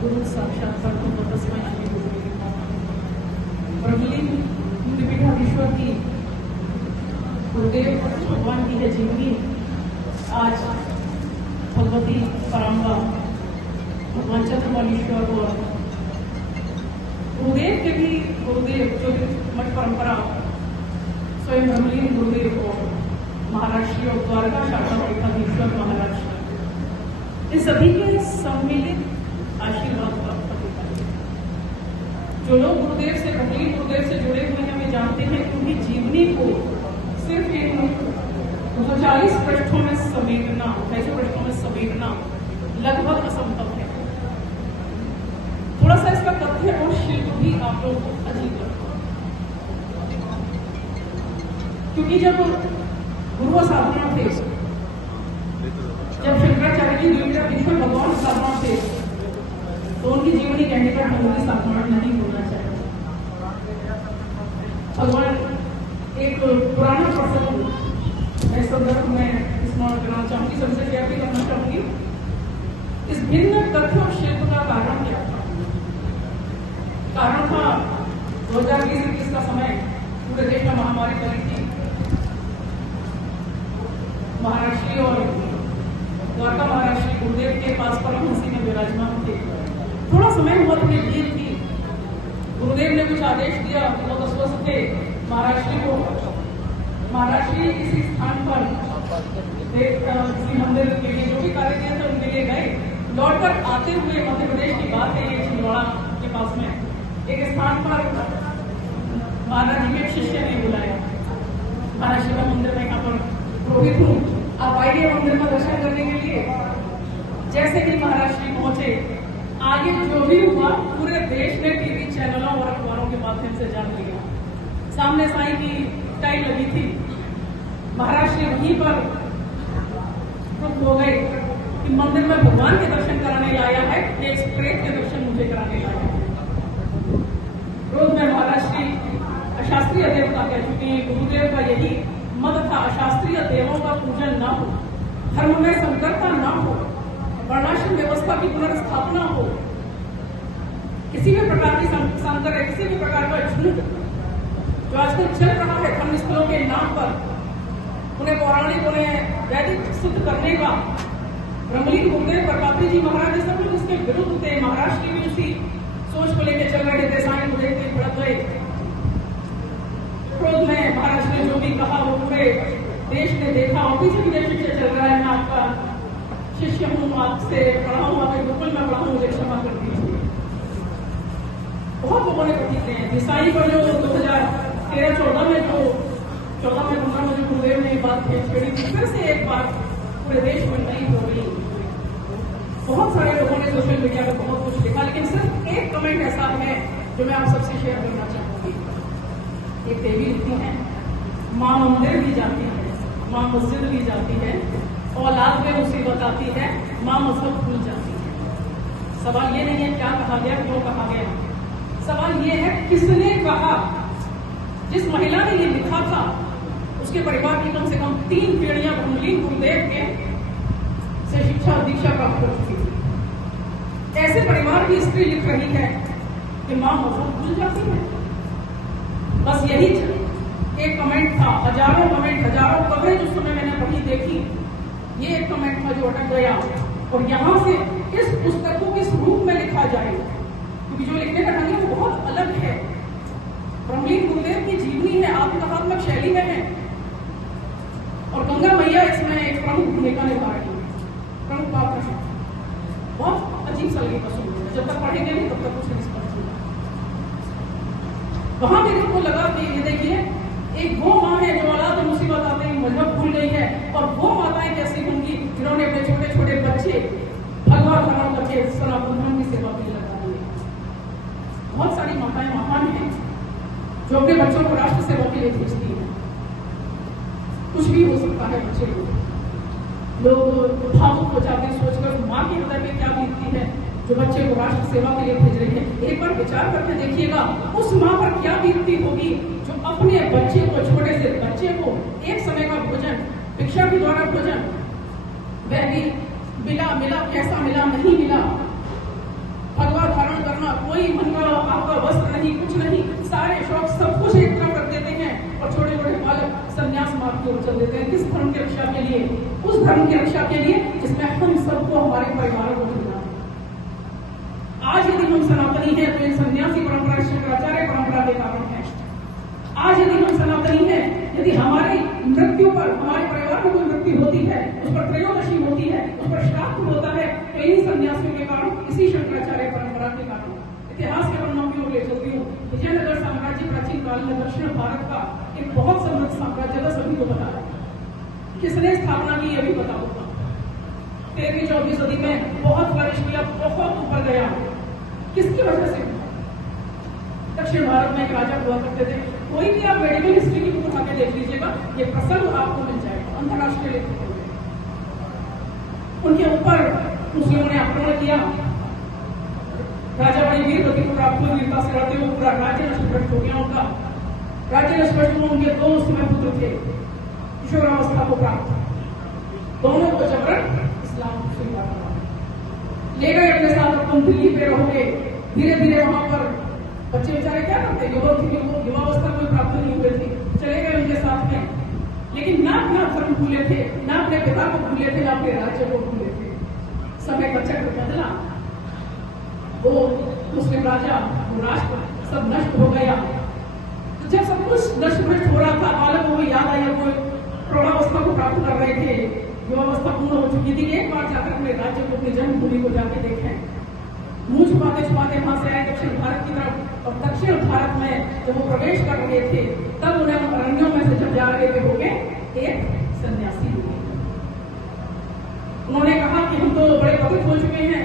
गुरु साक्षात परम तस्मै श्री गुरुवे ब्रह्मलीन त्रिपीठाधीश्वर की गुरुदेव भगवान की है जीवनी। आज भगवती पराम्बा भगवान चंद्रमौलीश्वर और गुरुदेव के भी गुरुदेव जो मठ परंपरा स्वयं ब्रह्मलीन गुरुदेव और महाराष्ट्र और द्वारका शाखा पीठाधीश्वर महाराष्ट्र इन सभी के सम्मिलित आशीर्वाद प्राप्त होता है। जो लोग गुरुदेव से ब्रह्मलीन गुरुदेव से जुड़े हुए हैं वे जानते हैं कि उनकी जीवनी को सिर्फ इन 240 पृष्ठों में समेटना, 250 पृष्ठों में समेटना लगभग असंभव है। थोड़ा सा इसका तथ्य और शिल्प भी आप लोगों को अजीब लगता है, क्योंकि जब गुरु साधना थे, जब शंकराचार्य जी द्वितीय भगवान साधना थे, तो उनकी जीवनी कहने पर हमारी साधना नहीं होना चाहिए। भगवान एक पुराना प्रसंग मैं संदर्भ में स्मरण करना चाहूंगी, सबसे शेयर भी करना चाहूंगी। इस भिन्न तथ्य और शिल्प का कारण क्या था? कारण था 2020-21 का समय, पूरे देश में महामारी फैली थी। महाराष्ट्री और द्वारका महाराष्ट्री गुरुदेव के पास परमहंसी में विराजमान थे। थोड़ा समय हुआ, थोड़ी भीड़ थी। गुरुदेव ने कुछ आदेश दिया, बहुत अस्वस्थ थे महाराष्ट्री को। महाराष्ट्री किसी स्थान पर किसी मंदिर के लिए जो भी कार्य किए थे उनके लिए गए। लौटकर आते हुए मध्य प्रदेश की बात है, ये छिंदवाड़ा के पास में एक स्थान पर महाराज जी के शिष्य ने बुलाया। महाराष्ट्री का मंदिर में यहाँ पर पुरोहित हूँ, आप आइए मंदिर में दर्शन करने के लिए। जैसे ही महाराष्ट्री पहुंचे, आगे जो भी हुआ पूरे देश ने टीवी चैनलों और अखबारों के माध्यम से जान लिया। सामने साईं की टाइल लगी थी। महाराष्ट्री वहीं पर रुक हो गए कि मंदिर में भगवान के दर्शन कराने लाया है, एक प्रेत के दर्शन मुझे कराने लाया है। रोज में महाराष्ट्री अशास्त्रीय देवता कह चुके हैं। गुरुदेव का यही मत था, अशास्त्रीय देवों का पूजन न हो, धर्म में संकरता न हो, वर्णाश्रम व्यवस्था की पुनर्स्थापना हो, किसी भी प्रकार की संकर, किसी भी प्रकार का झूठ जो आजकल चल रहा है धर्म स्थलों के नाम पर, उन्हें पौराणिक, उन्हें वैदिक सिद्ध करने का ब्रह्मलीन गुरुदेव प्रतापी जी महाराज सब लोग इसके विरुद्ध थे। महाराष्ट्र भी उसी सोच को लेकर चल रहे थे। साईं गुरुदेव के भड़क गए। क्रोध में महाराष्ट्र ने जो भी कहा वो पूरे देश ने देखा। ऑफिस भी देश से चल रहा है, मैं आपका शिष्य हूँ, आपसे पढ़ा हूँ, आपके गुरुकुल में पढ़ा हूँ, मुझे क्षमा कर दीजिए। बहुत लोगों ने प्रतिक्रिया दी। ईसाई पर जो 2013-14 में जो 14 में जो गुरुदेव ने बात छेड़ी थी, फिर से एक बार पूरे देश में नई हो गई। बहुत सारे लोगों ने सोशल मीडिया पर बहुत कुछ लिखा, लेकिन सिर्फ एक कमेंट ऐसा है जो मैं आप सबसे शेयर करना चाहूंगी। एक देवी लिखती है, माँ मंदिर भी जाती है, माँ मस्जिद भी जाती है, औलाद में मुसीबत आती है, माँ मजहब भूल जाती है। सवाल ये नहीं है क्या कहा गया, क्यों कहा गया, सवाल ये है किसने कहा। जिस महिला ने ये लिखा था उसके परिवार की कम से कम 3 पीढ़ियां ब्रह्मलीन गुरुदेव के से शिक्षा दीक्षा प्राप्त कर चुकी थी। ऐसे परिवार की स्त्री लिख रही है कि माँ मजहब भूल जाती है। बस यही एक कमेंट था, हजारों कमेंट, हजारों कवरेज उस समय मैंने पढ़ी देखी। ये एक कमेंट था जो अटक गया। और यहाँ से इस पुस्तक को किस रूप में लिखा जाए, क्योंकि जो लिखने का ढंग है वो बहुत अलग है। ब्रह्मलीन गुरुदेव की जीवनी है, आत्मकथात्मक शैली में है, और गंगा मैया इसमें एक प्रमुख भूमिका निभा रही है, प्रमुख पात्र है। बहुत अजीब सा लगेगा सुनने में, जब तक पढ़ेंगे नहीं तब तक कुछ नहीं समझ में। वहां मेरे को लगा कि ये देखिए, एक वो माँ है जो औलाद में मुसीबत आते ही मजहब भूल गई है, और वो माताएं कैसी होंगी जिन्होंने अपने छोटे छोटे बच्चे भगवा धारण करके सनातन धर्म की सेवा के लिए लगा दी। बहुत सारी माताएं महान हैं जो अपने बच्चों को राष्ट्र सेवा के लिए भेजती हैं। कुछ भी हो सकता है बच्चे को, लोग भावुक हो जाते हैं सोचकर माँ के हृदय में क्या बीतती है जो बच्चे को राष्ट्र सेवा के लिए भेज रही है। एक बार विचार करके देखिएगा उस माँ पर क्या बीतती होगी जो अपने बच्चे को, छोटे से बच्चे को एक समय का भोजन, भिक्षा के द्वारा भोजन, वह भी मिला कैसा मिला नहीं मिला, भगवान का वस्त्र नहीं, कुछ नहीं, सारे शौक सब कुछ एक तरफ रख देते हैं और छोटे छोटे बालक संन्यास मार्ग की ओर चल देते हैं। किस धर्म की रक्षा के लिए? उस धर्म की रक्षा के लिए जिसमें हम सबको हमारे परिवारों को चुनना है। आज यदि हम सनातनी हैं तो इन सन्यासी परंपरा, शंकराचार्य परंपरा के कारण है। आज यदि हम सनातनी हैं, यदि हमारी मृत्यु पर, हमारे परिवार में कोई मृत्यु होती है, उस पर त्रयोदशी होती है, उस पर श्राद्ध होता है, तो इन्हीं सन्यासियों के कारण, इसी शंकराचार्य परंपरा के कारण। इतिहास के पन्नों की ओर ले चलती हूँ। विजयनगर साम्राज्य प्राचीन काल में दक्षिण भारत का एक बहुत समृद्ध साम्राज्य था, सभी को पता है। किसने स्थापना की ये भी पता होगा। 13वीं-14वीं सदी में बहुत फ्लरिश किया, बहुत ऊपर गया। किसकी वजह से? दक्षिण भारत में एक राजा हुआ करते थे, कोई भी आप मेडिकल हिस्ट्री की बुक उठा के देख लीजिएगा, ये प्रसंग आपको मिल जाएगा, अंतरराष्ट्रीय लेखकों में। उनके ऊपर मुस्लिमों ने आक्रमण किया, राजा बड़ी वीर गति को प्राप्त हुई, वीरता से लड़ते हुए पूरा राज्य नष्ट हो गया उनका। राज्य नष्ट हुआ, उनके 2 उसमें पुत्र थे, किशोरावस्था को प्राप्त, दोनों को जबरन इस्लाम स्वीकार ले गए अपने साथ। तुम दिल्ली पे रहोगे। धीरे धीरे वहां पर बच्चे बेचारे क्या करते, युवावस्था कोई प्राप्त नहीं हुए थे, चले गए उनके साथ में, लेकिन ना अपना धर्म भूले थे, ना अपने पिता को भूले थे, ना अपने राज्य को भूले थे। समय का चक्र बदला, वो मुस्लिम राजा, वो राष्ट्र सब नष्ट हो गया। तो जब सब कुछ नष्ट हो रहा था, बालकों को याद आया, वो प्रौढ़ावस्था को प्राप्त कर रहे थे, युवावस्था पूर्ण हो चुकी थी। एक बार जाकर अपने राज्य को, अपनी जन्मभूमि को जाके देखें। मुंह छुपाते छुपाते वहां से आए दक्षिण भारत की तरफ, और दक्षिण भारत में जब वो प्रवेश कर रहे थे, तब उन्हें अरण्यों में से जब जा रहे थे, हो गए एक सन्यासी हुए। उन्होंने कहा कि हम तो बड़े पवित्र हो चुके हैं,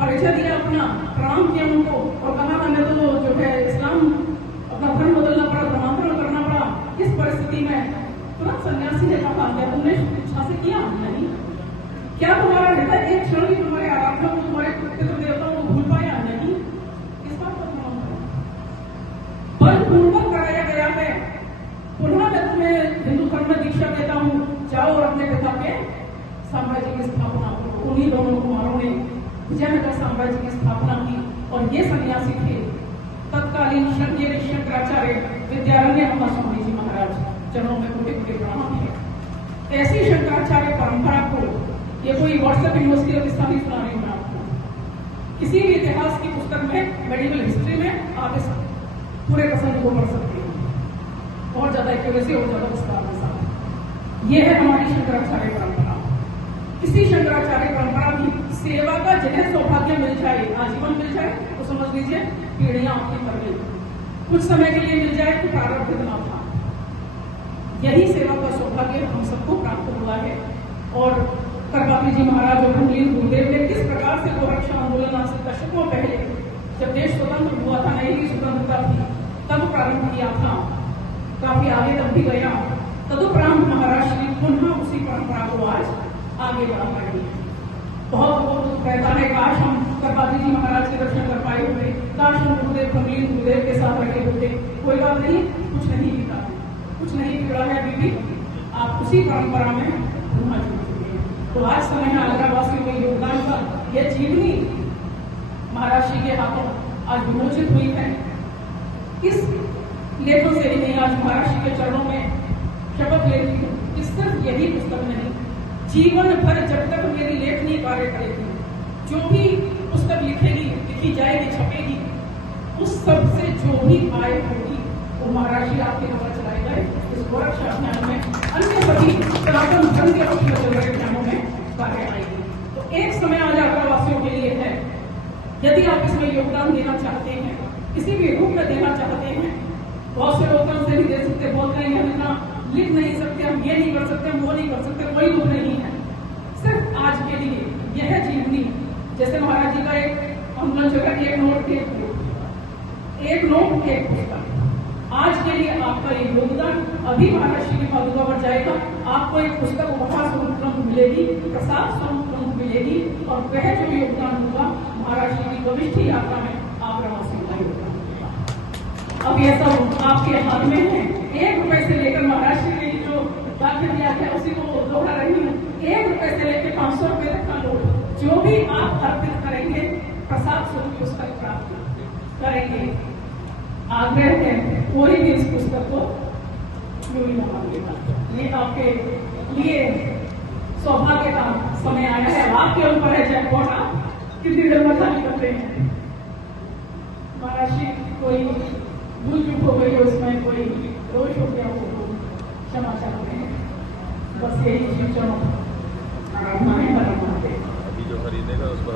परिचय दिया अपना, प्रणाम किया उनको और कहा हमें तो जो है इस्लाम, अपना धर्म बदलना पड़ा, धर्मांतरण करना पड़ा। इस परिस्थिति में तुरंत सन्यासी ने कहा, क्या तुमने इच्छा से किया? नहीं। क्या तुम्हारा हृदय एक क्षण भी तुम्हारे आराधना को, तुम्हारे पितृ देवताओं को भूल पाया? नहीं। इस बात पर बलपूर्वक कराया गया है। पुनः मैं तुम्हें हिंदू धर्म में दीक्षा देता हूँ, जाओ और अपने पिता के साम्राज्य की स्थापना करो। उन्हीं दोनों कुमारों ने विजयनगर साम्राज्य की स्थापना की, और ये सन्यासी थे तत्कालीन शंकराचार्य विद्यारण्य स्वामी जी महाराज। चरणों में कोटि कोटि प्रणाम है। ऐसी शंकराचार्य परंपरा को ये कोई व्हाट्सएप यूनिवर्सिटी और किस्सा नहीं सुना रही हूं आपको। किसी भी इतिहास की पुस्तक में, मेडिकल हिस्ट्री में आप इस पूरे प्रसंग को पढ़ सकते हैं, बहुत ज्यादा एक्यूरेसी और ज्यादा विस्तार के साथ। ये है हमारी शंकराचार्य परंपरा। किसी शंकराचार्य परंपरा की सेवा का जिन्हें सौभाग्य मिल जाए, आजीवन मिल जाए, तो समझ लीजिए पीढ़ियां आपकी कर गई। कुछ समय के लिए मिल जाए तो प्रारब्ध इतना था। यही सेवा का सौभाग्य हम सबको प्राप्त हुआ है। और करपात्री जी महाराज और पंडित गुरुदेव ने किस प्रकार से गोरक्षा आंदोलन आज से दशकों पहले, जब देश स्वतंत्र हुआ था, नई स्वतंत्रता थी, तब प्रारंभ किया था, काफी आगे तक भी गया। तदुपरांत महाराज श्री पुनः उसी परंपरा को आज आगे बढ़ा रही है। बहुत कहता है, काश हम करपात्री जी महाराज के दर्शन कर पाए होते, काश हम गुरुदेव पंडित गुरुदेव के साथ रहे होते। कोई बात नहीं, कुछ नहीं बीता, कुछ नहीं बिगड़ा है दीदी, आप उसी परंपरा में पुनः जुड़ चुके हैं। तो आज समय है आगरावासियों के योगदान का। यह जीवनी महाराज श्री के हाथों आज विमोचित हुई है। इस लेखों से ही नहीं, आज महाराज श्री के चरणों में शपथ लेती हूँ कि सिर्फ यही पुस्तक नहीं, जीवन भर जब तक मेरी लेखनी कार्य करेगी, जो भी पुस्तक लिखेगी, लिखी जाएगी, छपेगी, उस सब से जो भी आय होगी वो महाराज जी आपके द्वारा चलाए गए इस गोरक्षा अभियान में, अन्य सभी सनातन धर्म के पक्ष में चल रहे अभियानों में कार्य आएगी। तो एक समय आज आगरावासियों के लिए है, यदि आप इसमें योगदान देना चाहते हैं, किसी भी रूप में देना चाहते हैं। बहुत से लोग हमसे नहीं दे सकते, बोलते हैं हम इतना लिख नहीं सकते, हम ये नहीं कर सकते, हम वो नहीं कर सकते, कोई दुख नहीं है। सिर्फ आज के लिए यह जीवनी, जैसे महाराज जी का एक आंदोलन चल रहा है, एक नोट एक पुस्तक, आज के लिए आपका ये योगदान अभी महाराज श्री की पादुका पर जाएगा। आपको एक पुस्तक उपहार स्वरूप ग्रंथ मिलेगी, प्रसाद स्वरूप ग्रंथ मिलेगी, और वह जो योगदान होगा महाराज श्री की कविष्ठी यात्रा में आगरावासियों का योगदान होगा। अब यह सब आपके हाथ में है। 1 रुपए से लेकर महाराज श्री की जो वाक्य दिया है उसी को दोहरा रही हूँ, 1 रुपए से लेकर 500 रुपए तक का नोट जो भी आप अर्पित करेंगे, प्रसाद स्वरूप पुस्तक प्राप्त करेंगे। आग्रह है कोई भी इस पुस्तक को यूं ही न मांगेगा। ये आपके लिए सौभाग्य का समय आया है। आपके ऊपर है जैकपॉट, आप कितनी निर्भरता करते हैं। महाराष्ट्र कोई भूल चूक हो गई हो, उसमें कोई दोष हो गया हो तो क्षमा चाहते हैं। बस यही शिक्षण अभी जो खरीदेगा उस पर